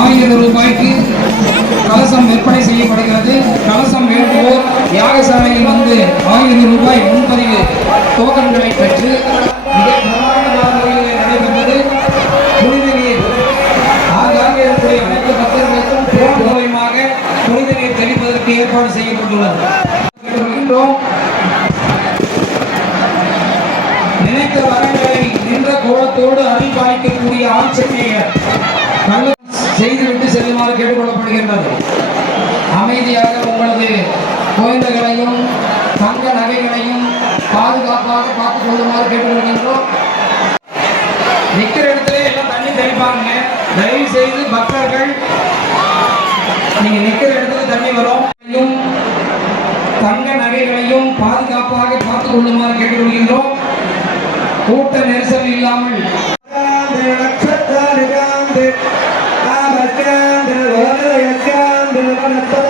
ஆயிரம் ரூபாய்க்கு கலசம் விற்பனை செய்யப்படுகிறது. கலசம் வேண்டுவோர் யாகசாலையில் வந்து ஆயிரம் ரூபாய் முன்பதிவு டோக்கன்களை பெற்று மிக பிரமாண்டமான முறையிலே நடைபெற்றது. புனித நீர் ஆங்காங்கேயத்துடைய அனைத்து பக்தர்களுக்கும் போன் மூலயமாக புனித நீர் தெளிப்பதற்கு ஏற்பாடு செய்யப்பட்டுள்ளது. நினைத்த வரங்களை நின்ற கோலத்தோடு அருள் பாலிக்கக்கூடிய செய்துவிட்டு செல்லுமாறு கேட்டுக்கொள்ளப்படுகின்றது. அமைதியாக உங்களது குழந்தைகளையும் தங்க நகைகளையும் பாதுகாப்பாக பார்த்துக் கொள்ளுமாறு கேட்டுக்கொள்கின்றோம். நிற்கிற இடத்துல எல்லாம் தண்ணி தெளிப்பாங்க தயவு செய்து பக்தர்கள் நீங்க நிற்கிற இடத்துல தண்ணி வரும். தங்க நகைகளையும் பாதுகாப்பாக பார்த்துக் கொள்ளுமாறு கேட்டுக்கொள்கின்றோம். கூட்ட நெரிசல் இல்லாமல் திருவோதயக்காம் திருமணத்தோ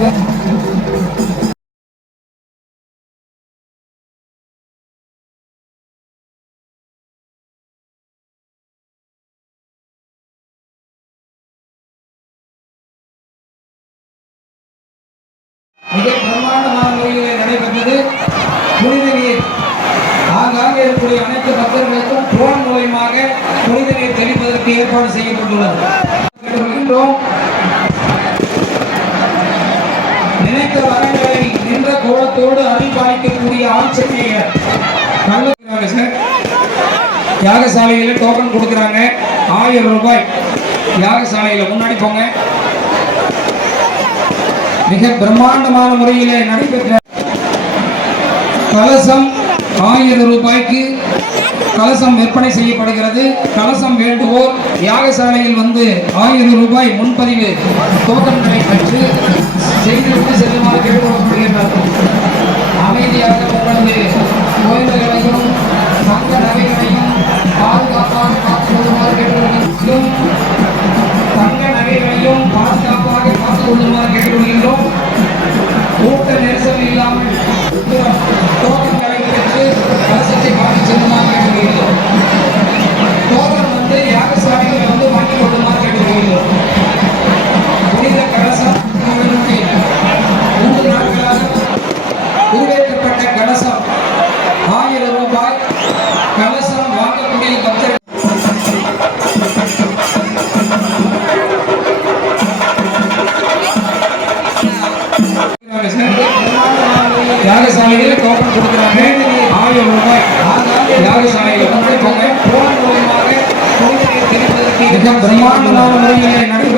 மிக பிரம்மாண்டமான முறையில் நடைபெற்றது. புனித நீர் ஆங்காங்கே இருக்கக்கூடிய அனைத்து பக்தர்களுக்கும் போன் மூலயமாக புனித நீர் தெளிப்பதற்கு ஏற்பாடு செய்யப்பட்டுள்ளது. அனைத்து நினைத்த வரங்களை நின்ற கோலத்தோடு அருள்பாலிக்கக்கூடிய ஆட்சியர். நல்ல சார். யாகசாலையில் டோக்கன் கொடுக்குறாங்க. ஆயிரம் ரூபாய். யாகசாலையில் முன்னாடி போங்க. மிக பிரம்மாண்டமான முறையில் நடைபெற்ற கலசம் ஆயிரம் ரூபாய்க்கு கலசம் விற்பனை செய்யப்படுகிறது. கலசம் வேண்டுவோர் யாகசாலையில் வந்து ஆயிரம் ரூபாய் முன்பதிவு. டோக்கன்களை பெற்று செய்துவிட்டு செல்லுமாறு கேட்டுக்கொள்ளப்படுகின்றார்கள் யாகசாலையில் டோக்கன் கொடுக்குறாங்க யாகசாலையில் வந்து போங்க மிக பிரம்மாண்டமான முறையிலே நடைபெற்ற